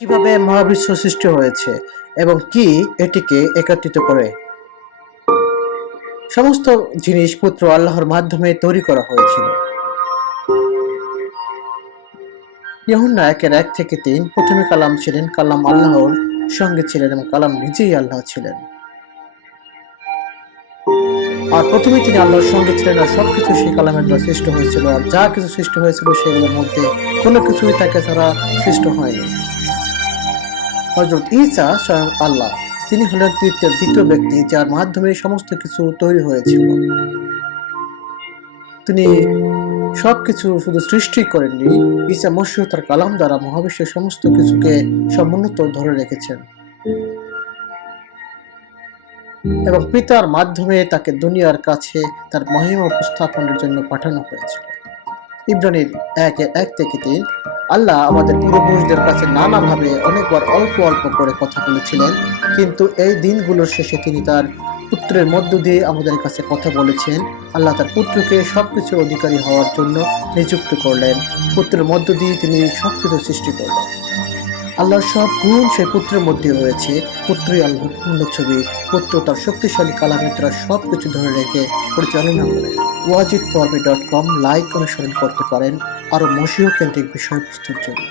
কিভাবে মহাবিশ্ব সৃষ্টি হয়েছে এবং কি এটিকে একত্রিত করে? সমস্ত জিনিস পুত্র আল্লাহর মাধ্যমে তৈরি করা হয়েছিল। ইউহান্না 1:1-3। প্রথমে কালাম ছিলেন, কালাম আল্লাহর সঙ্গে ছিলেন এবং কালাম নিজেই আল্লাহ ছিলেন। আর প্রথমে তিনি আল্লাহর সঙ্গে ছিলেন, আর সবকিছু সেই কালামের দ্বারা সৃষ্টি হয়েছিল। আর যা কিছু সৃষ্টি হয়েছিল সেগুলোর মধ্যে কোনো কিছুই তাকে ছাড়া সৃষ্টি হয়নি। হযরত ঈসা স্বয়ং আল্লাহ। তিনি হলেন দ্বিতীয় ব্যক্তি যার মাধ্যমে সমস্ত কিছু তৈরি হয়েছিল। তিনি সবকিছু শুধু সৃষ্টি করেননি, ঈসা মসীহ তার কালাম দ্বারা মহাবিশ্বের সমস্ত কিছুকে সমুন্নত ধরে রেখেছেন এবং পিতার মাধ্যমে তাকে দুনিয়ার কাছে তার মহিমা উপস্থাপনের জন্য পাঠানো হয়েছিল। ইব্রানির 1:1-3। আল্লাহ আমাদের পূর্বপুরুষদের কাছে নানাভাবে অনেকবার অল্প অল্প করে কথা বলেছিলেন, কিন্তু এই দিনগুলোর শেষে তিনি তার পুত্রের মধ্য দিয়ে আমাদের কাছে কথা বলেছেন। আল্লাহ তার পুত্রকে সবকিছুর অধিকারী হওয়ার জন্য নিযুক্ত করলেন। পুত্রের মধ্য দিয়ে তিনি সবকিছু সৃষ্টি করলেন। আল্লাহর সব গুণ সেই পুত্রের মধ্যে রয়েছে। পুত্রই আল্লাহর পূর্ণ ছবি। পুত্র তার শক্তিশালী কালামের দ্বারা সবকিছু ধরে রেখে পরিচালনা করে। ওয়াজিদফরমি.com লাইক অনুসরণ করতে পারেন আরো মসীহ কেন্দ্রিক বিষয়বস্তুর জন্য।